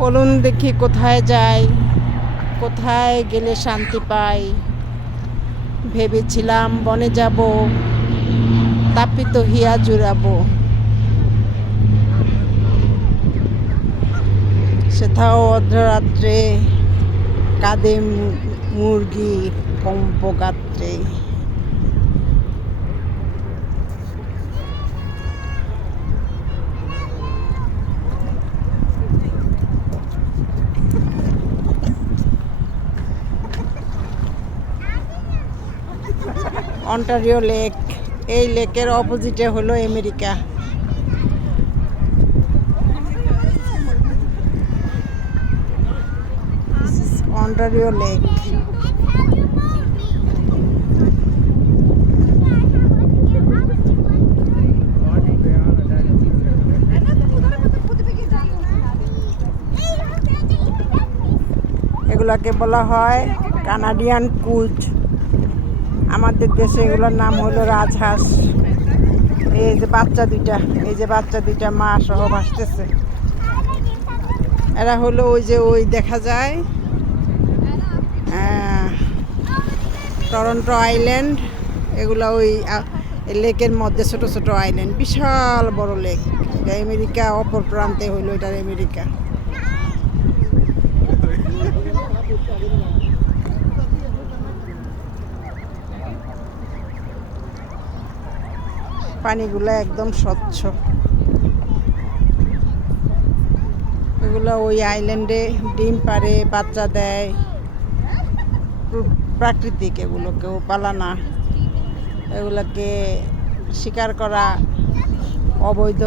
বলুন দেখি কোথায় যাই, কোথায় গেলে শান্তি পাই। ভেবেছিলাম বনে যাব, তাপিত হিয়া জুড়াবো। সেথাও অর্ধরাত্রে কাঁদে মুরগি কম্পগাত্রে। অন্টারিও লেক, এই লেকের অপোজিটে হলো আমেরিকা। Ontario lake. এগুলাকে বলা হয় কানাডিয়ান কুজ। আমাদের দেশে এগুলোর নাম হলো রাজহাঁস। এই যে বাচ্চা দুইটা মা সহ ভাসতেছে। এরা হলো ওই দেখা যায় টরন্টো আইল্যান্ড। এগুলো ওই লেকের মধ্যে ছোট ছোট আইল্যান্ড, বিশাল বড় লেক। এটা আমেরিকা, অপর প্রান্তে হইলো এটার আমেরিকা। পানিগুলো একদম স্বচ্ছ। এগুলো ওই আইল্যান্ডে ডিম পারে, বাচ্চা দেয়, প্রাকৃতিক। এগুলো কেউ পালা না, এগুলোকে শিকার করা অবৈধ।